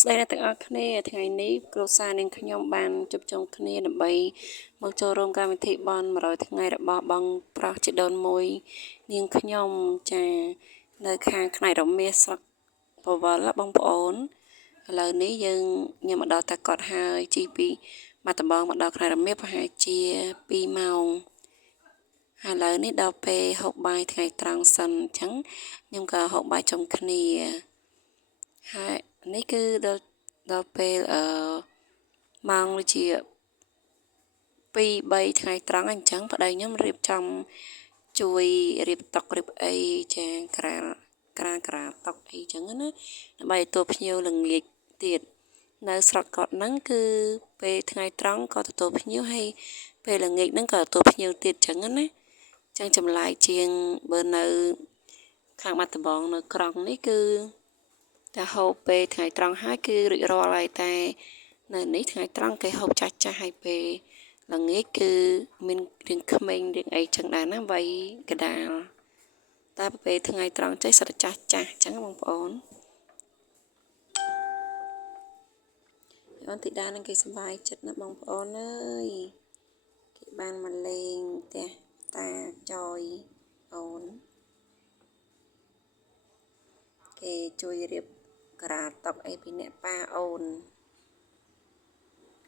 ស្ដីអ្នកទាំងអស់គ្នាថ្ងៃនេះគ្រួសារនាងខ្ញុំបានជួបជុំគ្នាដើម្បីមកចូលរួមកម្មវិធីបន់100ថ្ងៃរបស់បងប្រុសជីដូនមួយនាងខ្ញុំចានៅខាងផ្នែករមាសស្រុកបវរបងប្អូនឥឡូវនេះខ្ញុំមកដល់តែគាត់ហើយជីពីបាត់ដំបងមកដល់ផ្នែករមាសប្រហែលជា2ម៉ោងឥឡូវនេះដល់ពេលហូបបាយថ្ងៃត្រង់សិនអញ្ចឹងខ្ញុំក៏ហូបបាយជុំគ្នាហើយនេះគឺដល់ពេលម៉ោងដូចជា2 3ថ្ងៃត្រង់អញ្ចឹងប្តីខ្ញុំរៀបចំជួយរៀបតុរៀបអីចាក្រាលតុអីចឹងណាដើម្បីទទួលភ្ញៀវល្ងាចទៀតនៅស្រុកគាត់ហ្នឹងគឺពេលថ្ងៃត្រង់ក៏ទទួលភ្ញៀវហើយពេលល្ងាចហ្នឹងក៏ទទួលភ្ញៀវទៀតចឹងណាចឹងចម្លែកជាងបើនៅខាងបាត់ដំបងនៅក្រុងនេះគឺតែហូបពេលថ្ងៃត្រង់ហើយគឺរួចរាល់ហើយតែនៅនេះថ្ងៃត្រង់គេហូបចាស់ហើយពេលល្ងាចគឺមានរៀងក្មេងរៀងអីចឹងដែរណាវ័យកដាលតែពេលថ្ងៃត្រង់ចេះសិតចាស់ចឹងបងប្អូនអូនធីតានឹងគេសប្បាយចិត្តណាបងប្អូនអើយគេបានមកលេងផ្ទះតាចយអូនគេជួយរៀបក្រាលតុអីពីអ្នកប៉ាអូន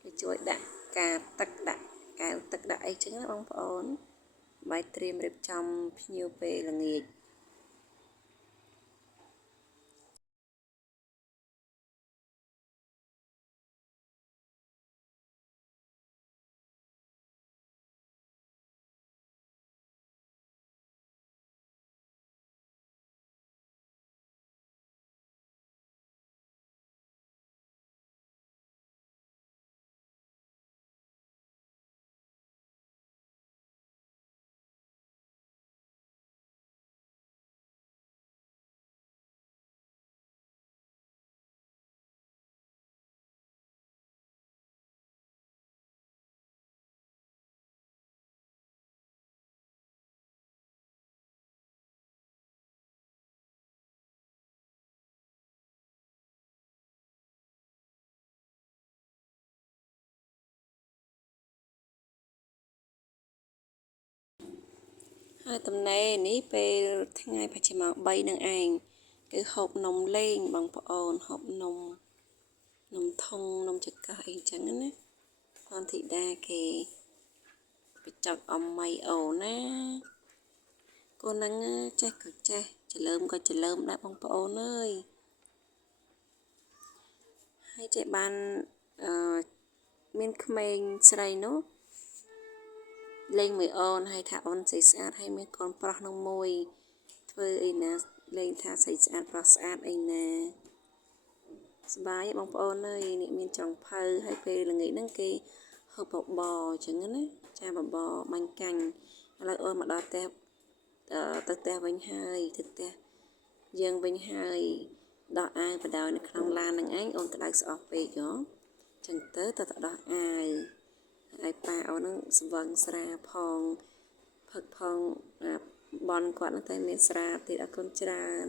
គេជួយដាក់ការទឹកដាក់កែវទឹកដាក់អីចឹងណាបងប្អូនបាយត្រៀមរៀបចំភ្ញៀវពេលល្ងាចហើយតំណេនេះពេលថ្ងៃប្រហែលម៉ោង3នឹងឯងគឺហូបនំលេងបងប្អូនហូបនំធុងនំចង្កឹះអីចឹងណាអនធីតាគេបញ្ចុកអមៃអូណាកូនហ្នឹងចេះក៏ចេះចលើមក៏ចលើមដែរបងប្អូនអើយហើយចេះបានមានក្មេងស្រីនោះលេងមួយអូនហើយថាអូនស្រីស្អាតហើយមានកូនប្រុសនោះមួយធ្វើអីណាលេងថាស្រីស្អាតប្រុសស្អាតអីណាសប្បាយបងប្អូនអើយនេះមានចុងភៅហើយពេលល្ងាចហ្នឹងគេហូបបបរអញ្ចឹងណាចាបបរបាញ់កាញ់ឥឡូវអូនមកដល់ផ្ទះទៅផ្ទះវិញហើយទៅផ្ទះយើងវិញហើយដោះអាវបដោយនៅក្នុងឡាននឹងឯងអូនក្តៅស្អុះពេកហ៎ចឹងទៅដោះអាវហើយប៉ាអូននឹងស្វឹងស្រាផងផឹកផងបនគាត់នឹងតែមានស្រាទៀតអរគុណច្រើន